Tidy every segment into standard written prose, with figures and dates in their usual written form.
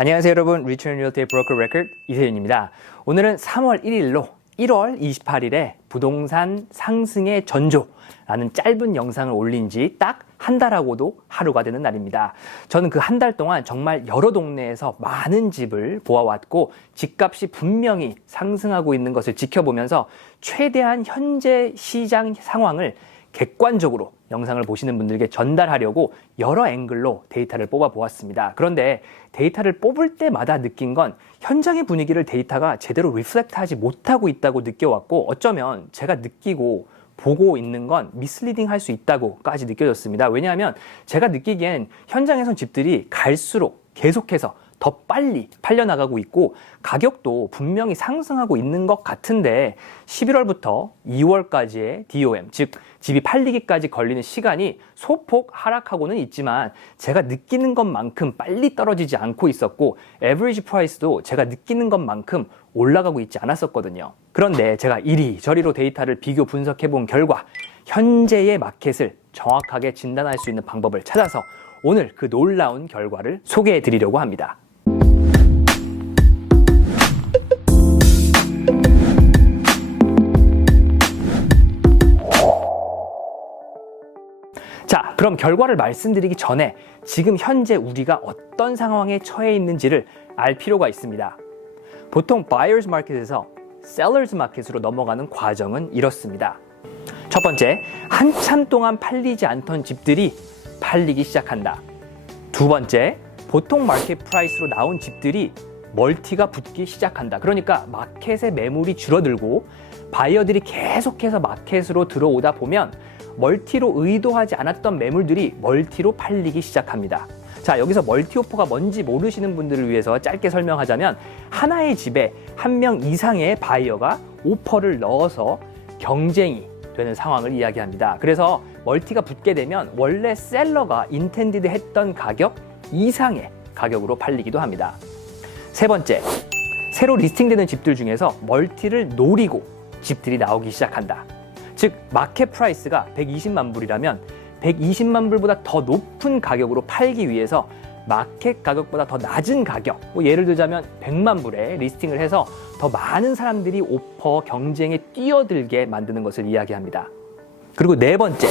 안녕하세요 여러분, 리처 리얼티의 브로커 레코드 이세윤입니다. 오늘은 3월 1일로 1월 28일에 부동산 상승의 전조라는 짧은 영상을 올린 지 딱 한 달하고도 하루가 되는 날입니다. 저는 그 한 달 동안 정말 여러 동네에서 많은 집을 보아왔고 집값이 분명히 상승하고 있는 것을 지켜보면서 최대한 현재 시장 상황을 객관적으로 영상을 보시는 분들께 전달하려고 여러 앵글로 데이터를 뽑아 보았습니다. 그런데 데이터를 뽑을 때마다 느낀 건 현장의 분위기를 데이터가 제대로 리플렉트하지 못하고 있다고 느껴왔고, 어쩌면 제가 느끼고 보고 있는 건 미스리딩 할 수 있다고까지 느껴졌습니다. 왜냐하면 제가 느끼기엔 현장에선 집들이 갈수록 계속해서 더 빨리 팔려나가고 있고 가격도 분명히 상승하고 있는 것 같은데 11월부터 2월까지의 DOM, 즉 집이 팔리기까지 걸리는 시간이 소폭 하락하고는 있지만 제가 느끼는 것만큼 빨리 떨어지지 않고 있었고 에버리지 프라이스도 제가 느끼는 것만큼 올라가고 있지 않았었거든요. 그런데 제가 이리저리로 데이터를 비교 분석해 본 결과 현재의 마켓을 정확하게 진단할 수 있는 방법을 찾아서 오늘 그 놀라운 결과를 소개해 드리려고 합니다. 자, 그럼 결과를 말씀드리기 전에 지금 현재 우리가 어떤 상황에 처해 있는지를 알 필요가 있습니다. 보통 buyers market에서 sellers market으로 넘어가는 과정은 이렇습니다. 첫 번째, 한참 동안 팔리지 않던 집들이 팔리기 시작한다. 두 번째, 보통 마켓 프라이스로 나온 집들이 멀티가 붙기 시작한다. 그러니까 마켓의 매물이 줄어들고 바이어들이 계속해서 마켓으로 들어오다 보면 멀티로 의도하지 않았던 매물들이 멀티로 팔리기 시작합니다. 자, 여기서 멀티 오퍼가 뭔지 모르시는 분들을 위해서 짧게 설명하자면 하나의 집에 한 명 이상의 바이어가 오퍼를 넣어서 경쟁이 되는 상황을 이야기합니다. 그래서 멀티가 붙게 되면 원래 셀러가 인텐디드 했던 가격 이상의 가격으로 팔리기도 합니다. 세 번째, 새로 리스팅되는 집들 중에서 멀티를 노리고 집들이 나오기 시작한다. 즉 마켓 프라이스가 120만 불이라면 120만 불보다 더 높은 가격으로 팔기 위해서 마켓 가격보다 더 낮은 가격, 예를 들자면 100만 불에 리스팅을 해서 더 많은 사람들이 오퍼 경쟁에 뛰어들게 만드는 것을 이야기합니다. 그리고 네 번째,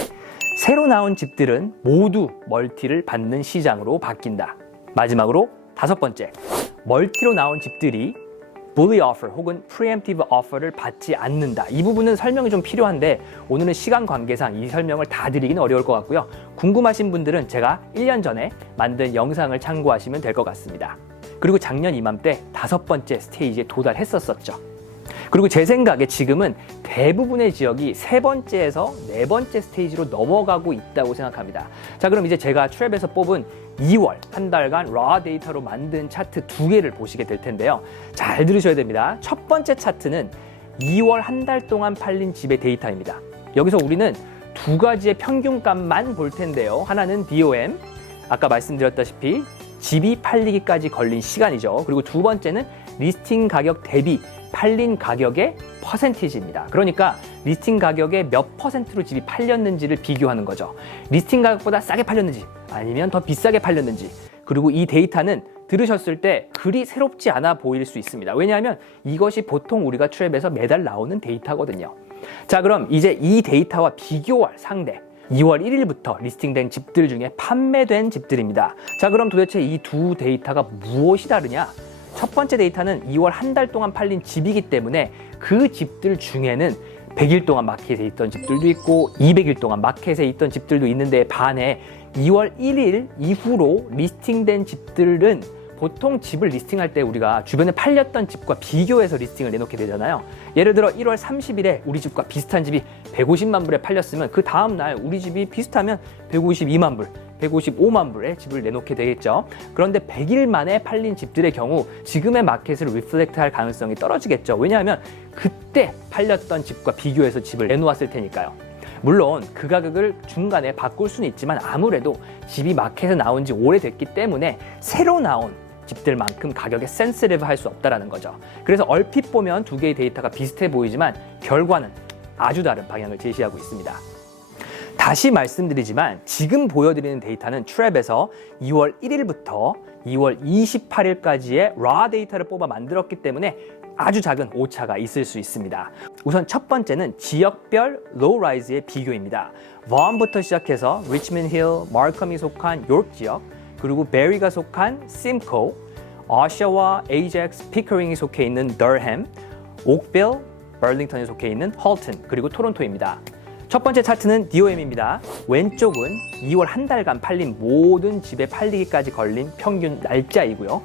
새로 나온 집들은 모두 멀티를 받는 시장으로 바뀐다. 마지막으로 다섯 번째, 멀티로 나온 집들이 bully offer 혹은 preemptive offer를 받지 않는다. 이 부분은 설명이 좀 필요한데 오늘은 시간 관계상 이 설명을 다 드리기는 어려울 것 같고요. 궁금하신 분들은 제가 1년 전에 만든 영상을 참고하시면 될 것 같습니다. 그리고 작년 이맘때 5번째 스테이지에 도달했었죠. 그리고 제 생각에 지금은 대부분의 지역이 3번째에서 4번째 스테이지로 넘어가고 있다고 생각합니다. 자, 그럼 이제 제가 트랩에서 뽑은 2월 한 달간 라 데이터로 만든 차트 2개를 보시게 될 텐데요. 잘 들으셔야 됩니다. 첫 번째 차트는 2월 한 달 동안 팔린 집의 데이터입니다. 여기서 우리는 두 가지의 평균값만 볼 텐데요. 하나는 DOM, 아까 말씀드렸다시피 집이 팔리기까지 걸린 시간이죠. 그리고 두 번째는 리스팅 가격 대비 팔린 가격의 퍼센티지입니다. 그러니까 리스팅 가격의 몇 퍼센트로 집이 팔렸는지를 비교하는 거죠. 리스팅 가격보다 싸게 팔렸는지 아니면 더 비싸게 팔렸는지. 그리고 이 데이터는 들으셨을 때 그리 새롭지 않아 보일 수 있습니다. 왜냐하면 이것이 보통 우리가 트랩에서 매달 나오는 데이터거든요. 자, 그럼 이제 이 데이터와 비교할 상대 2월 1일부터 리스팅된 집들 중에 판매된 집들입니다. 자, 그럼 도대체 이 두 데이터가 무엇이 다르냐? 첫 번째 데이터는 2월 한 달 동안 팔린 집이기 때문에 그 집들 중에는 100일 동안 마켓에 있던 집들도 있고 200일 동안 마켓에 있던 집들도 있는데 반해 2월 1일 이후로 리스팅된 집들은 보통 집을 리스팅할 때 우리가 주변에 팔렸던 집과 비교해서 리스팅을 내놓게 되잖아요. 예를 들어 1월 30일에 우리 집과 비슷한 집이 150만 불에 팔렸으면 그 다음날 우리 집이 비슷하면 152만 불, 155만 불에 집을 내놓게 되겠죠. 그런데 100일 만에 팔린 집들의 경우 지금의 마켓을 리플렉트할 가능성이 떨어지겠죠. 왜냐하면 그때 팔렸던 집과 비교해서 집을 내놓았을 테니까요. 물론 그 가격을 중간에 바꿀 수는 있지만 아무래도 집이 마켓에 나온 지 오래됐기 때문에 새로 나온 집들만큼 가격에 센시티브 할 수 없다는 거죠. 그래서 얼핏 보면 두 개의 데이터가 비슷해 보이지만 결과는 아주 다른 방향을 제시하고 있습니다. 다시 말씀드리지만 지금 보여드리는 데이터는 트랩에서 2월 1일부터 2월 28일까지의 raw 데이터를 뽑아 만들었기 때문에 아주 작은 오차가 있을 수 있습니다. 우선 첫 번째는 지역별 low rise의 비교입니다. vaughan부터 시작해서 리치먼드 힐, 마컴이 속한 요크 지역, 그리고 베리가 속한 심코, 어셔와 에이젝스, 피커링이 속해 있는 더햄, 옥빌, 버링턴에 속해 있는 헐튼, 그리고 토론토입니다. 첫 번째 차트는 DOM입니다. 왼쪽은 2월 한 달간 팔린 모든 집에 팔리기까지 걸린 평균 날짜이고요.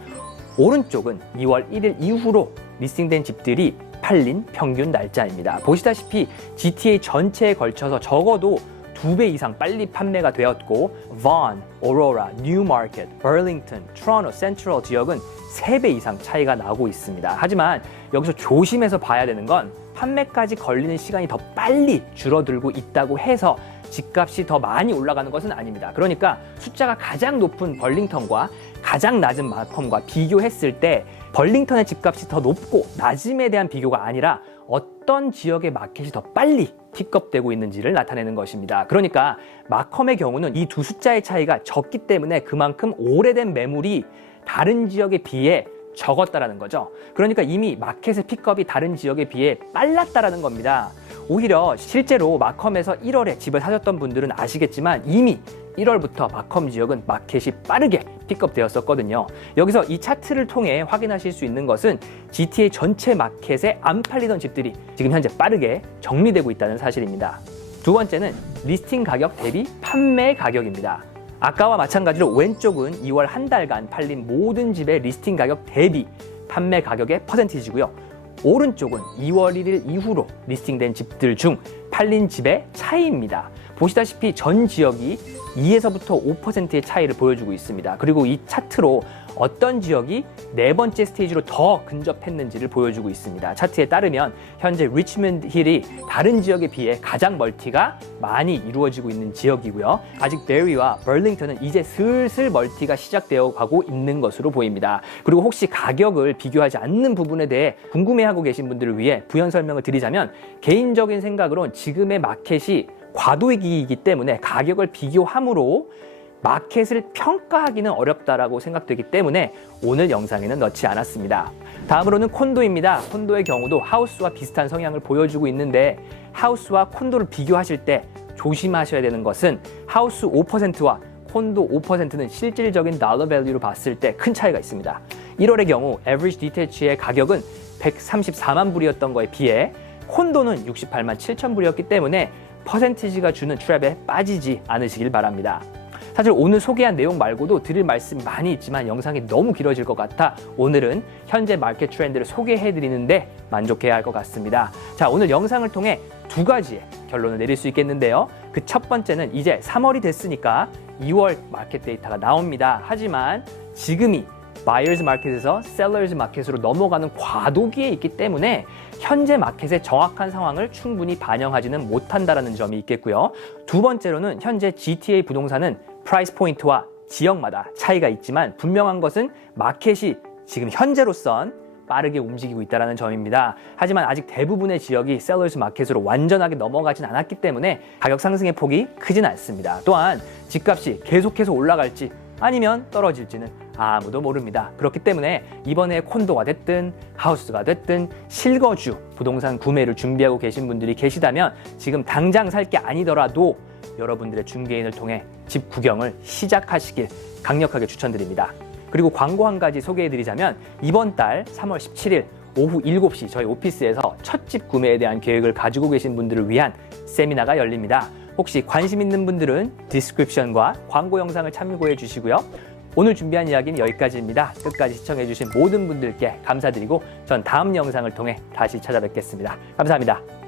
오른쪽은 2월 1일 이후로 리스팅된 집들이 팔린 평균 날짜입니다. 보시다시피 GTA 전체에 걸쳐서 적어도 2배 이상 빨리 판매가 되었고 Vaughan, Aurora, Newmarket, Burlington, Toronto, Central 지역은 3배 이상 차이가 나고 있습니다. 하지만 여기서 조심해서 봐야 되는 건 판매까지 걸리는 시간이 더 빨리 줄어들고 있다고 해서 집값이 더 많이 올라가는 것은 아닙니다. 그러니까 숫자가 가장 높은 벌링턴과 가장 낮은 마컴과 비교했을 때 벌링턴의 집값이 더 높고 낮음에 대한 비교가 아니라 어떤 지역의 마켓이 더 빨리 픽업되고 있는지를 나타내는 것입니다. 그러니까 마컴의 경우는 이 두 숫자의 차이가 적기 때문에 그만큼 오래된 매물이 다른 지역에 비해 적었다라는 거죠. 그러니까 이미 마켓의 픽업이 다른 지역에 비해 빨랐다라는 겁니다. 오히려 실제로 마컴에서 1월에 집을 사셨던 분들은 아시겠지만 이미 1월부터 마컴 지역은 마켓이 빠르게 픽업되었었거든요. 여기서 이 차트를 통해 확인하실 수 있는 것은 GTA 전체 마켓에 안 팔리던 집들이 지금 현재 빠르게 정리되고 있다는 사실입니다. 두 번째는 리스팅 가격 대비 판매 가격입니다. 아까와 마찬가지로 왼쪽은 2월 한 달간 팔린 모든 집의 리스팅 가격 대비 판매 가격의 퍼센티지고요. 오른쪽은 2월 1일 이후로 리스팅된 집들 중 팔린 집의 차이입니다. 보시다시피 전 지역이 2에서부터 5%의 차이를 보여주고 있습니다. 그리고 이 차트로 어떤 지역이 네 번째 스테이지로 더 근접했는지를 보여주고 있습니다. 차트에 따르면 현재 리치먼드 힐이 다른 지역에 비해 가장 멀티가 많이 이루어지고 있는 지역이고요. 아직 베리와 벌링턴은 이제 슬슬 멀티가 시작되어 가고 있는 것으로 보입니다. 그리고 혹시 가격을 비교하지 않는 부분에 대해 궁금해하고 계신 분들을 위해 부연 설명을 드리자면 개인적인 생각으론 지금의 마켓이 과도기이기 때문에 가격을 비교함으로 마켓을 평가하기는 어렵다라고 생각되기 때문에 오늘 영상에는 넣지 않았습니다. 다음으로는 콘도입니다. 콘도의 경우도 하우스와 비슷한 성향을 보여주고 있는데 하우스와 콘도를 비교하실 때 조심하셔야 되는 것은 하우스 5%와 콘도 5%는 실질적인 달러 밸류로 봤을 때 큰 차이가 있습니다. 1월의 경우 에버리지 디태치의 가격은 134만 불이었던 거에 비해 콘도는 68만 7천 불이었기 때문에 퍼센티지가 주는 트랩에 빠지지 않으시길 바랍니다. 사실 오늘 소개한 내용 말고도 드릴 말씀이 많이 있지만 영상이 너무 길어질 것 같아 오늘은 현재 마켓 트렌드를 소개해드리는데 만족해야 할 것 같습니다. 자, 오늘 영상을 통해 두 가지의 결론을 내릴 수 있겠는데요. 그 첫 번째는 이제 3월이 됐으니까 2월 마켓 데이터가 나옵니다. 하지만 지금이 바이어즈 마켓에서 셀러즈 마켓으로 넘어가는 과도기에 있기 때문에 현재 마켓의 정확한 상황을 충분히 반영하지는 못한다는 점이 있겠고요. 두 번째로는 현재 GTA 부동산은 프라이스 포인트와 지역마다 차이가 있지만 분명한 것은 마켓이 지금 현재로선 빠르게 움직이고 있다는 점입니다. 하지만 아직 대부분의 지역이 셀러즈 마켓으로 완전하게 넘어가진 않았기 때문에 가격 상승의 폭이 크진 않습니다. 또한 집값이 계속해서 올라갈지 아니면 떨어질지는 아무도 모릅니다. 그렇기 때문에 이번에 콘도가 됐든 하우스가 됐든 실거주 부동산 구매를 준비하고 계신 분들이 계시다면 지금 당장 살 게 아니더라도 여러분들의 중개인을 통해 집 구경을 시작하시길 강력하게 추천드립니다. 그리고 광고 한 가지 소개해드리자면 이번 달 3월 17일 오후 7시 저희 오피스에서 첫 집 구매에 대한 계획을 가지고 계신 분들을 위한 세미나가 열립니다. 혹시 관심 있는 분들은 디스크립션과 광고 영상을 참고해 주시고요. 오늘 준비한 이야기는 여기까지입니다. 끝까지 시청해 주신 모든 분들께 감사드리고 전 다음 영상을 통해 다시 찾아뵙겠습니다. 감사합니다.